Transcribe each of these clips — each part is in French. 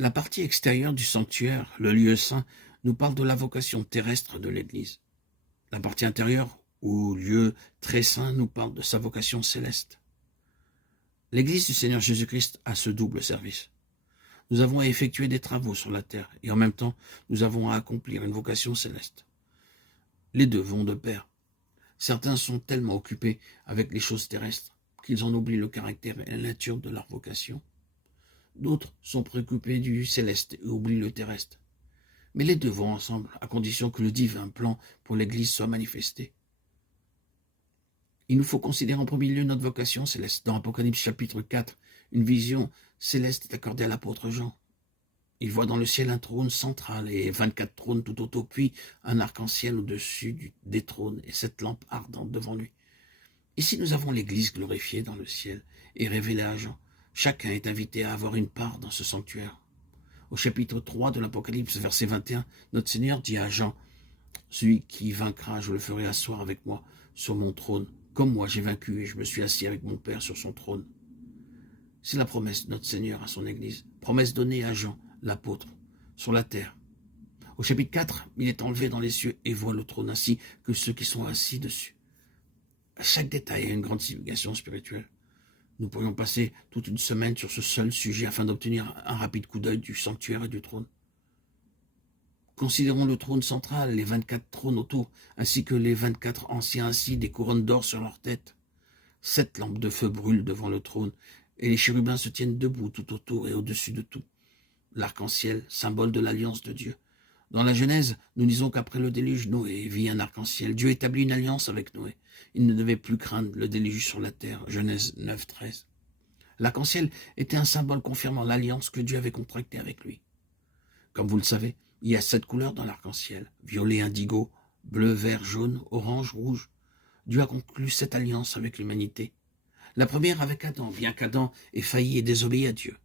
La partie extérieure du sanctuaire, le lieu saint, nous parle de la vocation terrestre de l'Église. La partie intérieure, ou lieu très saint, nous parle de sa vocation céleste. L'Église du Seigneur Jésus-Christ a ce double service. Nous avons à effectuer des travaux sur la terre et en même temps, nous avons à accomplir une vocation céleste. Les deux vont de pair. Certains sont tellement occupés avec les choses terrestres qu'ils en oublient le caractère et la nature de leur vocation. D'autres sont préoccupés du céleste et oublient le terrestre. Mais les deux vont ensemble, à condition que le divin plan pour l'Église soit manifesté. Il nous faut considérer en premier lieu notre vocation céleste. Dans Apocalypse chapitre 4, une vision céleste est accordée à l'apôtre Jean. Il voit dans le ciel un trône central et 24 trônes tout autour, puis un arc-en-ciel au-dessus des trônes et cette lampe ardente devant lui. Ici, nous avons l'Église glorifiée dans le ciel et révélée à Jean. Chacun est invité à avoir une part dans ce sanctuaire. Au chapitre 3 de l'Apocalypse, verset 21, notre Seigneur dit à Jean, « Celui qui vaincra, je le ferai asseoir avec moi sur mon trône, comme moi j'ai vaincu et je me suis assis avec mon Père sur son trône. » C'est la promesse de notre Seigneur à son Église, promesse donnée à Jean, l'apôtre, sur la terre. Au chapitre 4, il est enlevé dans les cieux et voit le trône ainsi que ceux qui sont assis dessus. Chaque détail a une grande signification spirituelle. Nous pourrions passer toute une semaine sur ce seul sujet afin d'obtenir un rapide coup d'œil du sanctuaire et du trône. Considérons le trône central, les 24 trônes autour, ainsi que les 24 anciens assis, des couronnes d'or sur leurs têtes. 7 lampes de feu brûlent devant le trône, et les chérubins se tiennent debout tout autour et au-dessus de tout. L'arc-en-ciel, symbole de l'alliance de Dieu. Dans la Genèse, nous lisons qu'après le déluge, Noé vit un arc-en-ciel. Dieu établit une alliance avec Noé. Il ne devait plus craindre le déluge sur la terre. Genèse 9, 13. L'arc-en-ciel était un symbole confirmant l'alliance que Dieu avait contractée avec lui. Comme vous le savez, il y a 7 couleurs dans l'arc-en-ciel. Violet, indigo, bleu, vert, jaune, orange, rouge. Dieu a conclu cette alliance avec l'humanité. La première avec Adam, bien qu'Adam ait failli et désobéi à Dieu.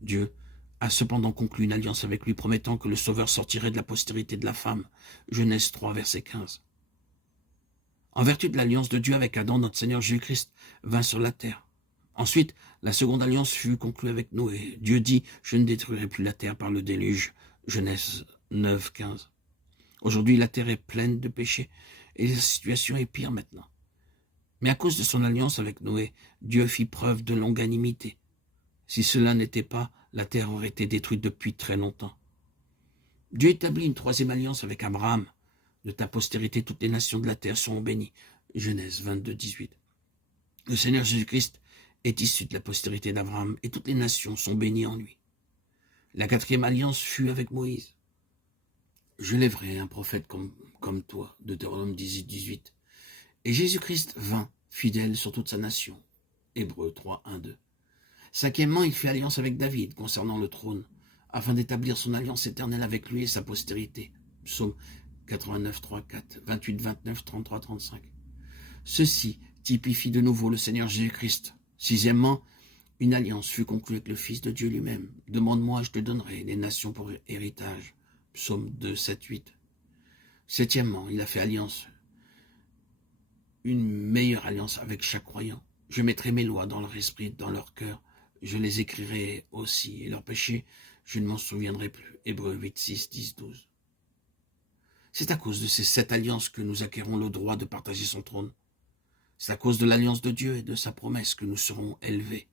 Dieu a cependant conclu une alliance avec lui, promettant que le Sauveur sortirait de la postérité de la femme. Genèse 3, verset 15. En vertu de l'alliance de Dieu avec Adam, notre Seigneur Jésus-Christ vint sur la terre. Ensuite, la seconde alliance fut conclue avec Noé. Dieu dit, « Je ne détruirai plus la terre par le déluge. » Genèse 9, 15. Aujourd'hui, la terre est pleine de péchés et la situation est pire maintenant. Mais à cause de son alliance avec Noé, Dieu fit preuve de longanimité. Si cela n'était pas, la terre aurait été détruite depuis très longtemps. Dieu établit une troisième alliance avec Abraham. De ta postérité, toutes les nations de la terre seront bénies. Genèse 22, 18. Le Seigneur Jésus-Christ est issu de la postérité d'Abraham et toutes les nations sont bénies en lui. La quatrième alliance fut avec Moïse. Je lèverai un prophète comme toi, Deutéronome 18, 18. Et Jésus-Christ vint, fidèle sur toute sa nation. Hébreux 3, 1, 2. Cinquièmement, il fait alliance avec David concernant le trône, afin d'établir son alliance éternelle avec lui et sa postérité. Psaume 89, 3, 4, 28, 29, 33, 35. Ceci typifie de nouveau le Seigneur Jésus-Christ. Sixièmement, une alliance fut conclue avec le Fils de Dieu lui-même. Demande-moi, je te donnerai des nations pour héritage. Psaume 2, 7, 8. Septièmement, il a fait alliance, une meilleure alliance avec chaque croyant. Je mettrai mes lois dans leur esprit, dans leur cœur. Je les écrirai aussi, et leurs péchés, je ne m'en souviendrai plus. Hébreux 8, 6, 10, 12. C'est à cause de ces 7 alliances que nous acquérons le droit de partager son trône. C'est à cause de l'alliance de Dieu et de sa promesse que nous serons élevés.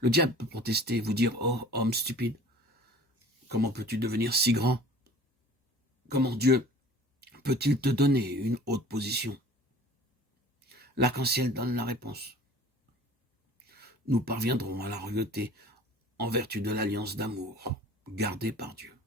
Le diable peut protester et vous dire, « Oh, homme stupide, comment peux-tu devenir si grand? Comment Dieu peut-il te donner une haute position ?» L'arc-en-ciel donne la réponse. Nous parviendrons à la royauté en vertu de l'alliance d'amour gardée par Dieu.